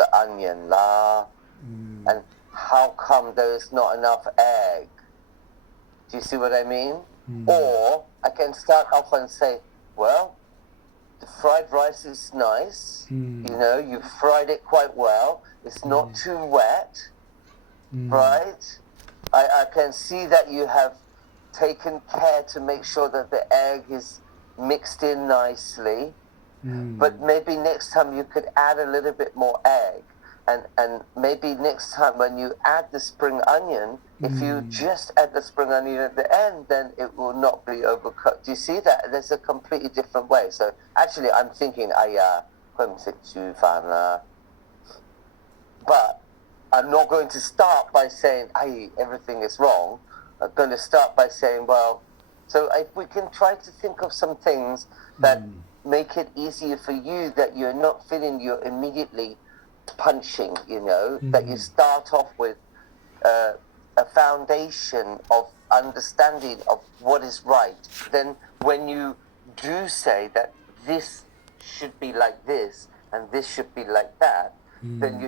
the onion lah, and how come there's not enough egg? Do you see what I mean? Or I can start off and say, well, the fried rice is nice. You know, you fried it quite well. It's not too wet, right? I can see that you have taken care to make sure that the egg is mixed in nicely. But maybe next time you could add a little bit more egg. And maybe next time when you add the spring onion, if you just add the spring onion at the end, then it will not be overcooked. Do you see that? There's a completely different way. So actually, I'm thinking, but I'm not going to start by saying, everything is wrong. I'm going to start by saying, well, so if we can try to think of some things that make it easier for you, that you're not feeling you're immediately punching, you know, that you start off with a foundation of understanding of what is right. Then when you do say that this should be like this and this should be like that, then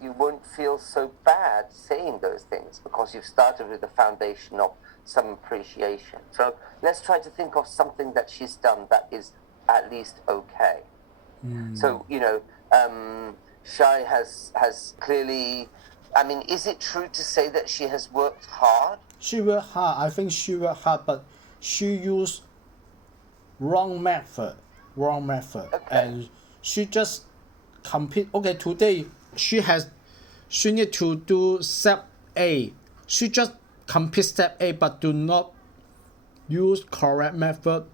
you won't feel so bad saying those things because you've started with the foundation of some appreciation. So let's try to think of something that she's done that is at least okay. So, you know, Shai has clearly, I mean, is it true to say that she has worked hard? She worked hard. I think she worked hard, but she used wrong method. Okay. And she just compete. Okay, today she need to do step A. She just complete step A, but do not use correct method.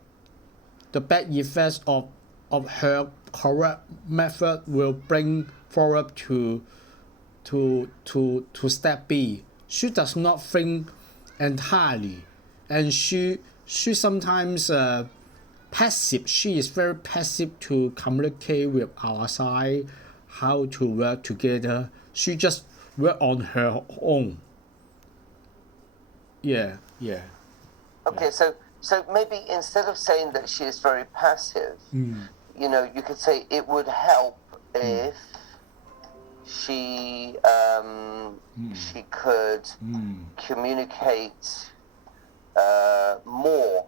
The bad effects of her correct method will bring forward to step B. She does not think entirely, and she sometimes passive. She is very passive to communicate with our side, how to work together. She just work on her own. Yeah. Okay, so maybe instead of saying that she is very passive, you know, you could say it would help if she could communicate more.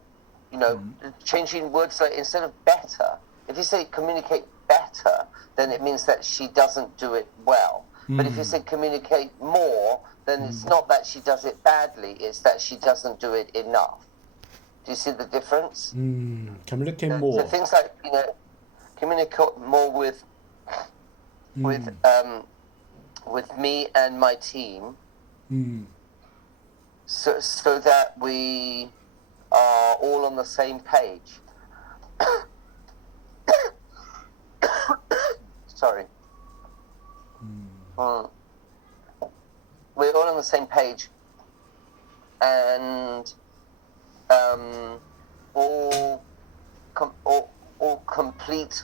You know, changing words, like instead of better, if you say communicate better, then it means that she doesn't do it well. But if you say communicate more, then it's not that she does it badly, it's that she doesn't do it enough. Do you see the difference? Communicate more. So things like, you know, communicate more with me and my team, so that we are all on the same page. Sorry. We're all on the same page, and all complete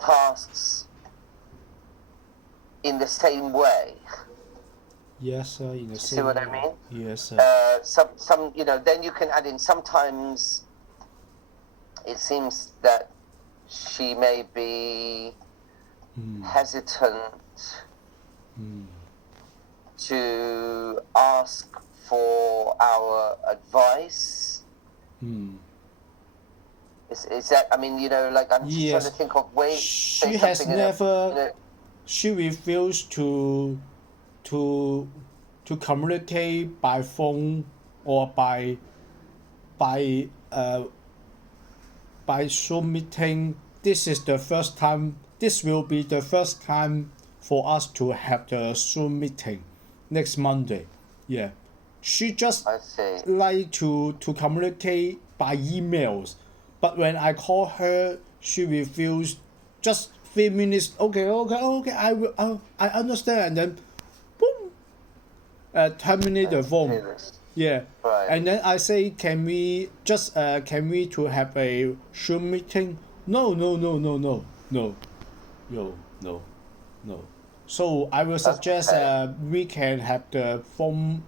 tasks in the same way. Yes, sir. In the same See what way. I mean? Yes, sir. Some, you know, then you can add in, sometimes it seems that she may be hesitant to ask for our advice. Is that, I mean, you know, like, I'm just trying to think of ways. She has never, she refused to communicate by phone or by Zoom meeting. This is the first time. This will be the first time for us to have the Zoom meeting next Monday. Yeah, she just like to communicate by emails, but when I call her, she refused. Just 3 minutes. Okay. I will. I understand. And then, boom. Terminate the phone. Yeah. Right. And then I say, can we to have a Zoom meeting? No. So I will suggest we can have the phone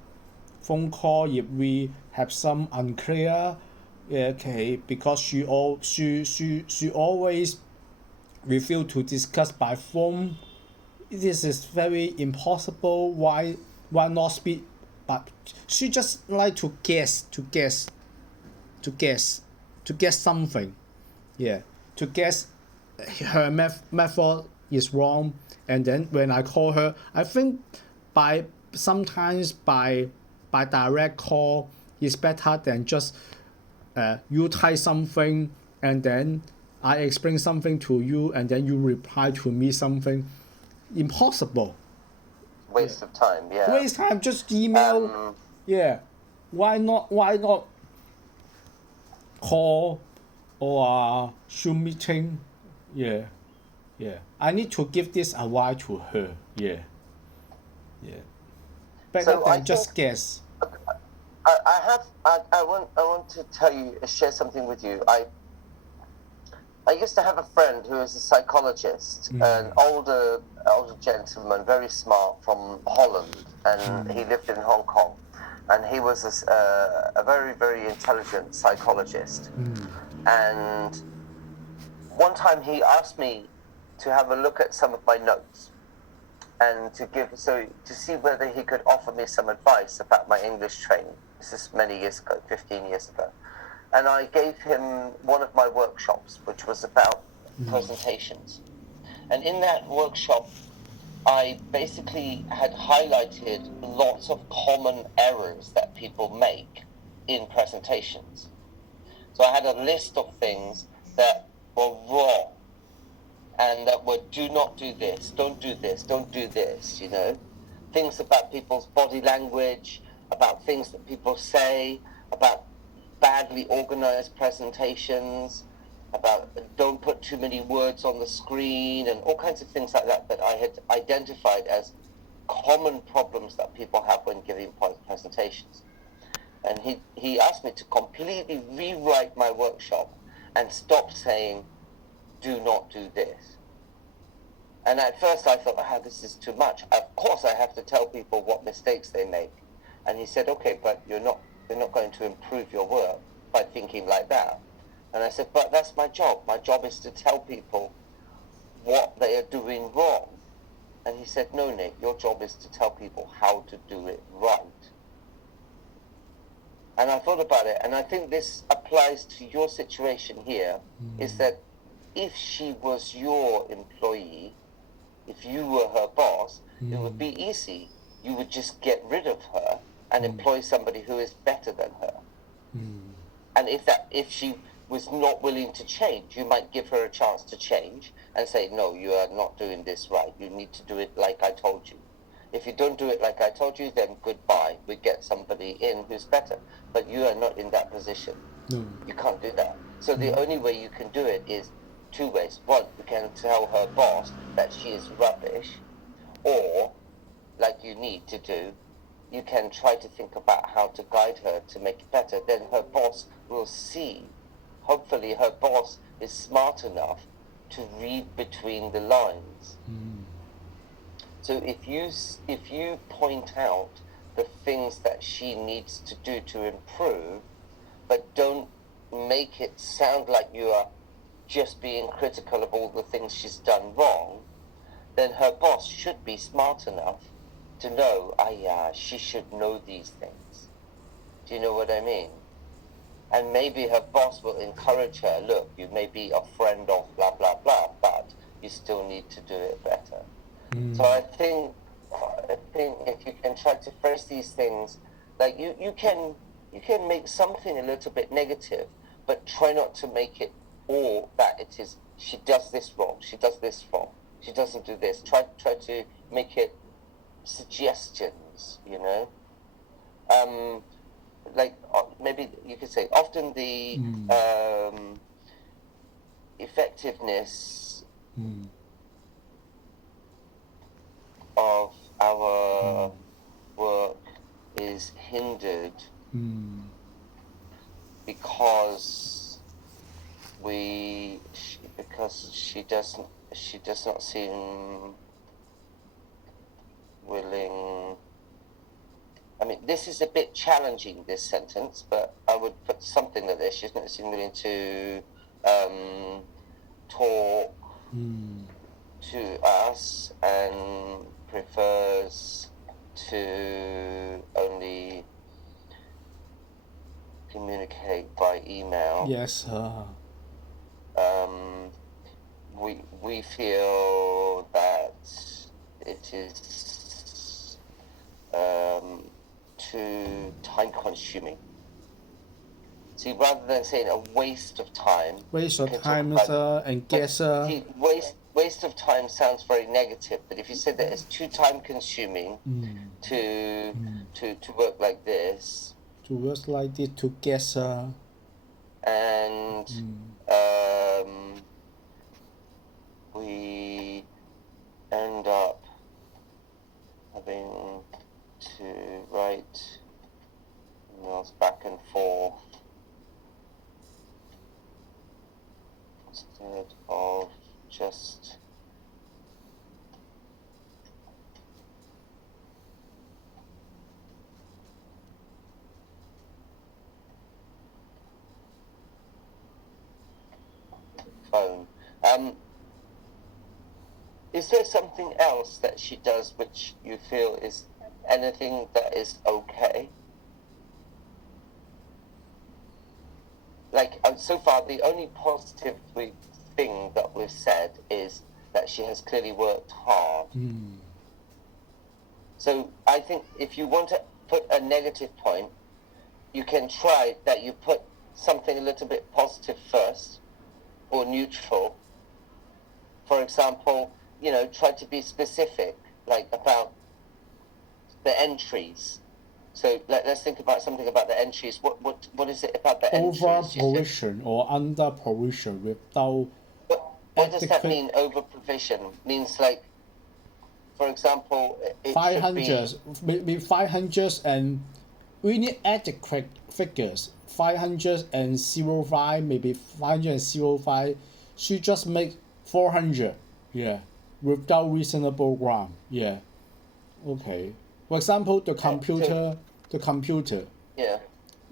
call if we have some unclear. Okay, because she always refuse to discuss by phone this is very impossible. Why not speak? But she just like to guess something. Yeah, to guess her method is wrong. And then when I call her, I think sometimes by direct call is better than just you type something and then I explain something to you and then you reply to me something. Impossible. Waste of time. Yeah. Waste time. Just email. Yeah. Why not call or Zoom meeting? Yeah. Yeah. I need to give this advice to her. Yeah. Yeah. Better So I than just think guess. I want to share something with you. I used to have a friend who was a psychologist, an older gentleman, very smart, from Holland, and he lived in Hong Kong, and he was a very, very intelligent psychologist. And one time he asked me to have a look at some of my notes and to see whether he could offer me some advice about my English training. This is many years ago, 15 years ago. And I gave him one of my workshops, which was about presentations. And in that workshop, I basically had highlighted lots of common errors that people make in presentations. So I had a list of things that were wrong and that were, do not do this, don't do this, don't do this, you know. Things about people's body language, about things that people say, about badly organized presentations, about don't put too many words on the screen, and all kinds of things like that I had identified as common problems that people have when giving presentations. And he asked me to completely rewrite my workshop and stop saying, do not do this. And at first I thought, this is too much. Of course I have to tell people what mistakes they make. And he said, okay, but you're not going to improve your work by thinking like that. And I said, but that's my job. My job is to tell people what they are doing wrong. And he said, no, Nick, your job is to tell people how to do it right. And I thought about it, and I think this applies to your situation here, is that if she was your employee, if you were her boss, it would be easy. You would just get rid of her and employ somebody who is better than her. And if she was not willing to change, you might give her a chance to change and say, no, you are not doing this right. You need to do it like I told you. If you don't do it like I told you, then goodbye. We get somebody in who's better. But you are not in that position. You can't do that. So the only way you can do it is two ways. One, you can tell her boss that she is rubbish, or, like you need to do, you can try to think about how to guide her to make it better. Then her boss will see. Hopefully her boss is smart enough to read between the lines. So if you point out the things that she needs to do to improve, but don't make it sound like you are just being critical of all the things she's done wrong, then her boss should be smart enough to know, she should know these things. Do you know what I mean? And maybe her boss will encourage her, look, you may be a friend of blah, blah, blah, but you still need to do it better. So I think if you can try to phrase these things, like you can make something a little bit negative, but try not to make it all that it is. She does this wrong. She does this wrong. She doesn't do this. Try to make it suggestions. You know, like maybe you could say often the effectiveness of our work is hindered because she does not seem willing. I mean, this is a bit challenging, this sentence, but I would put something like this. She's not seem willing to talk to us and prefers to only communicate by email. Yes. We feel that it is too time consuming. See, rather than saying a waste of time, Waste you of can talk time about- and but guess. see, waste of time sounds very negative, but if you said that it's too time consuming to work like this, To work like this to guess. and we end up having to write emails back and forth instead of just phone. Is there something else that she does which you feel is anything that is okay? Like, so far, the only positive thing that we've said is that she has clearly worked hard. So I think if you want to put a negative point, you can try that you put something a little bit positive first, or neutral. For example, try to be specific, like about the entries. So let's think about something about the entries. What is it about the entries? Over provision or under provision without. What does that mean? Over provision means, like, for example, it 500, should maybe 500, and we need adequate figures. 505, maybe 505. She just make 400, yeah, without reasonable ground, yeah. Okay. For example, the computer, Yeah.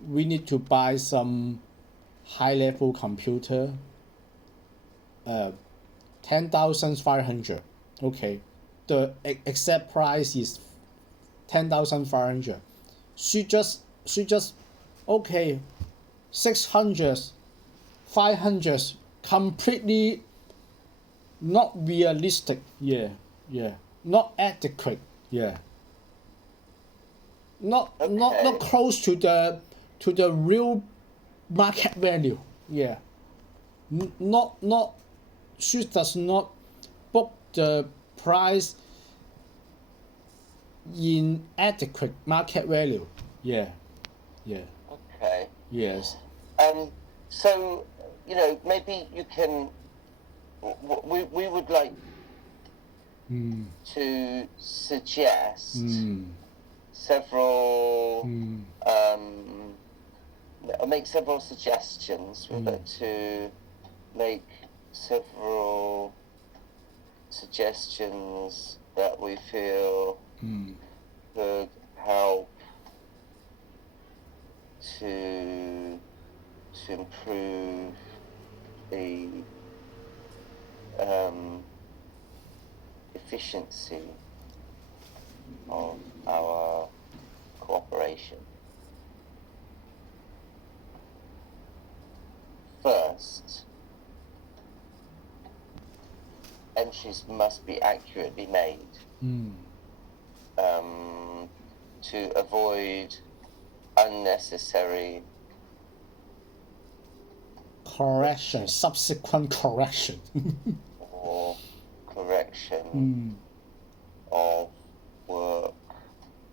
we need to buy some high-level computer, 10,500. Okay. The exact price is 10,500. She just okay, 600, 500, completely not realistic. Yeah, not adequate. Yeah. Not close to the real market value. Yeah. Not she does not book the price in adequate market value. Yeah. Okay. Yes. So, maybe you can. We would like to suggest several. Make several suggestions. We'd like to make several suggestions that we feel could help to improve the efficiency of our cooperation. First, entries must be accurately made to avoid unnecessary Correction, subsequent correction. or correction of work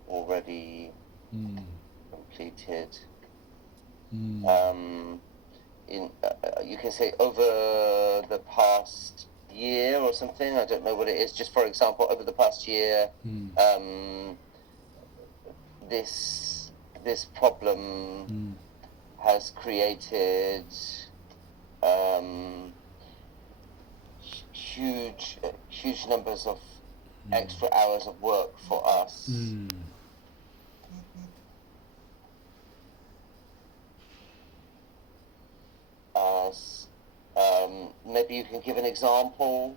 already completed. You can say over the past year or something. I don't know what it is. Just for example, over the past year, this problem has created huge numbers of extra hours of work for us. As maybe you can give an example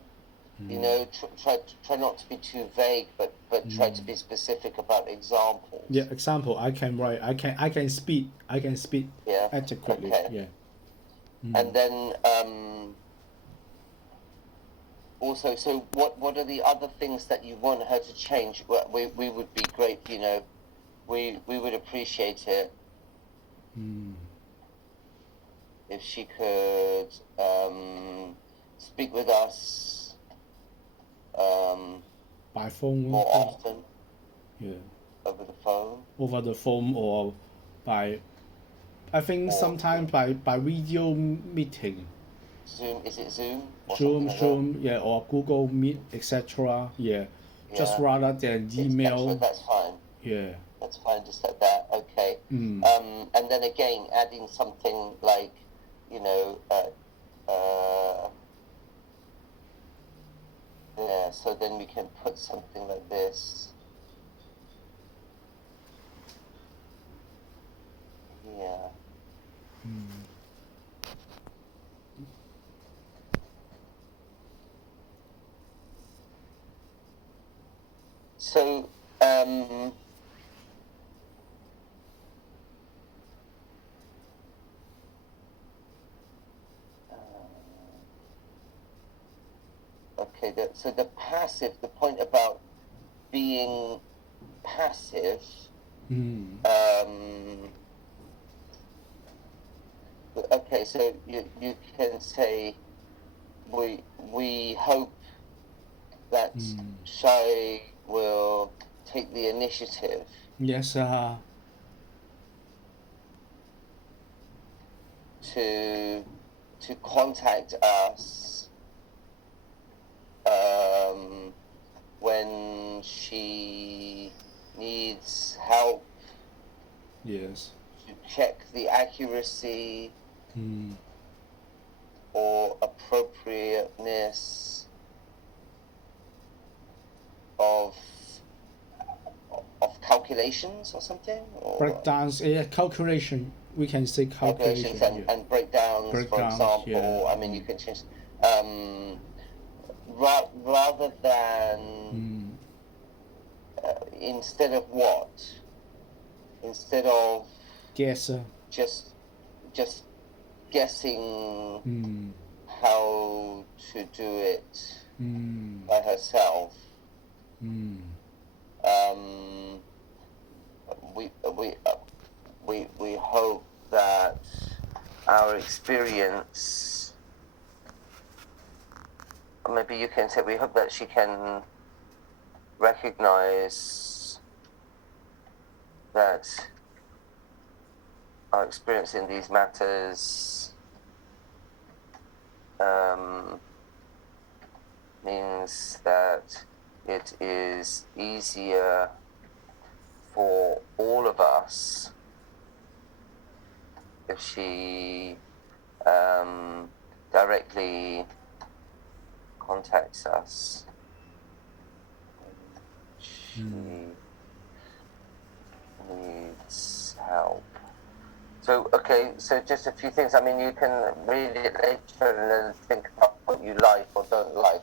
You know, try not to be too vague, but try to be specific about examples. Yeah, example. I can write. I can speak. I can speak Yeah. adequately. Okay. Yeah. And then also, so what are the other things that you want her to change? Well, we would be great. You know, we would appreciate it if she could speak with us By phone. more often Yeah. over the phone. Over the phone or by. I think Or sometimes by video meeting. Zoom, is it Zoom? Or Zoom, something like Zoom, yeah, or Google Meet, etc. Yeah. Just Yeah. rather than that? email. That's fine. Yeah. That's fine, just like that. Okay. And then again, adding something like, you know, yeah. So then we can put something like this. Yeah. So, okay, so the passive, the point about being passive, okay, so you can say, we hope that Shai will take the initiative Yes. to contact us when she needs help Yes. to check the accuracy or appropriateness of calculations or something, or Breakdowns. Yeah, calculation. We can say calculation. calculations and breakdowns, for Breakdowns, example. yeah. I mean, you can change rather than instead of what? Instead of Guess. just guessing how to do it by herself. We hope that our experience, maybe you can say, we hope that she can recognize that our experience in these matters means that it is easier for all of us if she directly contacts us. She needs help. So, okay, so just a few things. I mean, you can read it later and then think about what you like or don't like.